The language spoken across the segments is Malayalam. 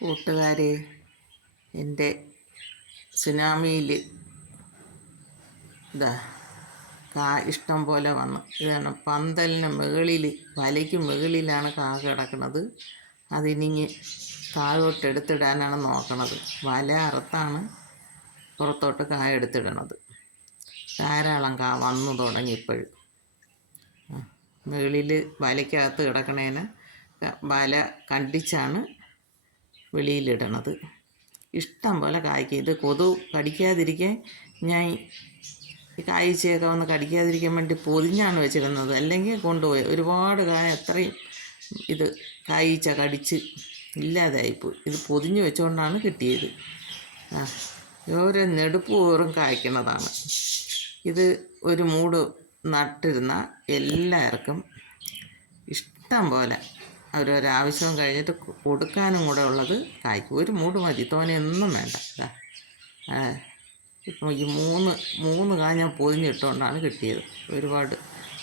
കൂട്ടുകാരെ എന്റെ സുനാമിയിൽ ഇതാ കാ ഇഷ്ടം പോലെ വന്നു. ഇതാണ് പന്തലിന് മുകളിൽ വലയ്ക്ക് മുകളിലാണ് കാ കിടക്കുന്നത്. അതിനിങ്ങി താഴോട്ട് എടുത്തിടാനാണ് നോക്കണത്. വല അറുത്താണ് പുറത്തോട്ട് കാ എടുത്തിടണത്. ധാരാളം കാ വന്നു തുടങ്ങി ഇപ്പോഴും. മുകളിൽ വലയ്ക്കകത്ത് കിടക്കണേന് വല കണ്ടിച്ചാണ് വെളിയിലിടണത്. ഇഷ്ടം പോലെ കായ്ക്കും. ഇത് കൊതു കടിക്കാതിരിക്കാൻ ഞാൻ ഈ കായ്ച്ചയൊക്കെ ഒന്ന് കടിക്കാതിരിക്കാൻ വേണ്ടി പൊതിഞ്ഞാണ് വെച്ചിരുന്നത് അല്ലെങ്കിൽ കൊണ്ടുപോയി. ഒരുപാട് കായ അത്രയും ഇത് കായ്ച്ച കടിച്ച് ഇല്ലാതായിപ്പോയി. ഇത് പൊതിഞ്ഞ് വെച്ചുകൊണ്ടാണ് കിട്ടിയത്. ആ ഓരോ നെടുപ്പ് ഓറും കായ്ക്കണതാണ്. ഇത് ഒരു മൂട് നട്ടിരുന്ന എല്ലാവർക്കും ഇഷ്ടം പോലെ അവരൊരാവശ്യം കഴിഞ്ഞിട്ട് കൊടുക്കാനും കൂടെ ഉള്ളത് കായ്ക്കും ഒരു മൂട് മതി. തോനെയൊന്നും വേണ്ട. ഇപ്പം ഈ മൂന്ന് മൂന്ന് കാ ഞാൻ പൊതിഞ്ഞിട്ടുകൊണ്ടാണ് കിട്ടിയത്. ഒരുപാട്.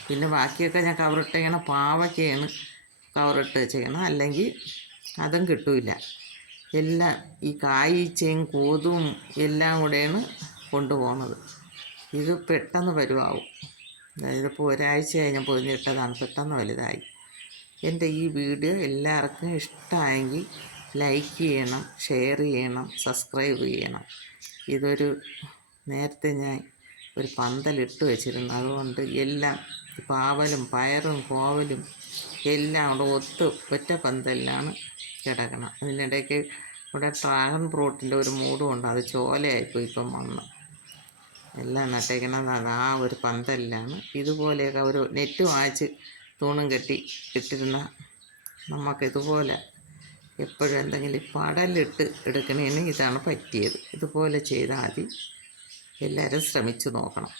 പിന്നെ ബാക്കിയൊക്കെ ഞാൻ കവറിട്ട് ഇങ്ങനെ പാവയ്ക്കാണ് കവറിട്ട് വെച്ചേക്കണം അല്ലെങ്കിൽ അതും കിട്ടൂല എല്ലാം ഈ കായ്ച്ചയും കോതും എല്ലാം കൂടെയാണ് കൊണ്ടുപോകുന്നത്. ഇത് പെട്ടെന്ന് വരുവാവും. ഇതിപ്പോൾ ഒരാഴ്ച കഴിഞ്ഞ് പൊതിഞ്ഞിട്ടതാണ്. പെട്ടെന്ന് വലുതായി. എന്റെ ഈ വീഡിയോ എല്ലാവർക്കും ഇഷ്ടമായെങ്കിൽ ലൈക്ക് ചെയ്യണം ഷെയർ ചെയ്യണം സബ്സ്ക്രൈബ് ചെയ്യണം. ഇതൊരു നേരത്തെ ഞാൻ ഒരു പന്തലിട്ട് വെച്ചിരുന്നു. അതുകൊണ്ട് എല്ലാം പാവലും പയറും കോവലും എല്ലാം അവിടെ ഒത്ത് ഒറ്റ പന്തലിലാണ് കിടക്കണം. അതിനിടയ്ക്ക് ഇവിടെ ഡ്രാഗൺ ഫ്രൂട്ടിന്റെ ഒരു മൂടും ഉണ്ട് അത് ചോലയായിപ്പോയി ഇപ്പം വന്ന്. എല്ലാം നട്ടേക്കണത് അത് ആ ഒരു പന്തലിലാണ്. ഇതുപോലെയൊക്കെ ഒരു നെറ്റ് വാങ്ങിച്ച് തൂണും കെട്ടി ഇട്ടിരുന്ന നമുക്ക് ഇതുപോലെ എപ്പോഴും എന്തെങ്കിലും പടലിട്ട് എടുക്കണേന് ഇതാണ് പറ്റിയത്. ഇതുപോലെ ചെയ്താൽ മതി. എല്ലാവരും ശ്രമിച്ചു നോക്കണം.